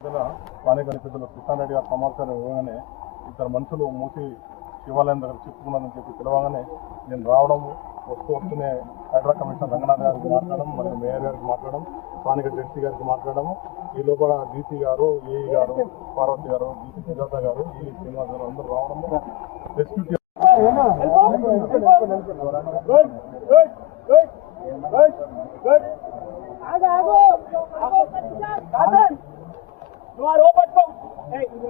స్థానిక పెద్దలు కృష్ణారెడ్డి గారు సమాచారం ఇవ్వగానే ఇద్దరు మనుషులు మూసి శివాలయం దగ్గర చిక్కుకున్నారని చెప్పి పిలవగానే నేను రావడం వస్తూ వస్తూనే హైడ్రా కమిషనర్ రంగనాథ్ గారికి మాట్లాడడం మరియు మేయర్ గారికి మాట్లాడడం స్థానిక జడ్సీ గారికి మాట్లాడడం ఈ లోపల డీసీ గారు ఏఈ గారు పార్వతి గారు డీసీ సుజాత గారు ఈ శ్రీనివాస్ గారు అందరూ రావడం రెస్క్యూ నువ్వు ఆ రోప్ పట్టుకో ఏయ్ ఇది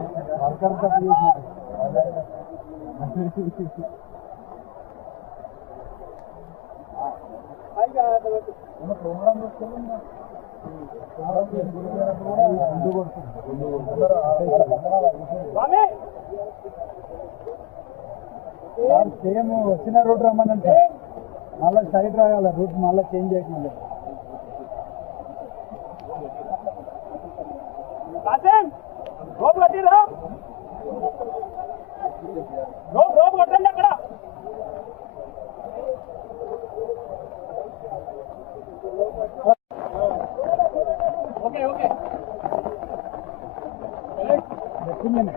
రోప్ సేమ్ వచ్చిన రూట్ రమ్మనంటే మళ్ళీ సైడ్ రాగాల రూట్ మళ్ళీ చేంజ్ చేయకుండా కాసేం రోప్ కట్టిరా రోప్ రోప్ కట్టండి అక్కడ. Okay okay. వచ్చిందని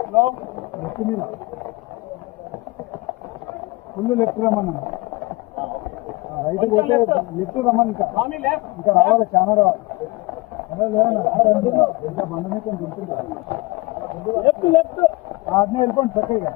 హలో. లెఫ్ట్ మీద ఫుల్ లెఫ్ట్ రమ్మన్నా. రైట్ పోతే. లెఫ్ట్. రమ్మని ఇంకా. ఇంకా రావాలి చాలా రావాలి. ಲೆಫ್ಟ್ ಲೆಫ್ಟ್ ಆದ್ಮೇಲೆ ಹೇಳ್ಕೊಂಡು ಸಕ್ಕೀಗ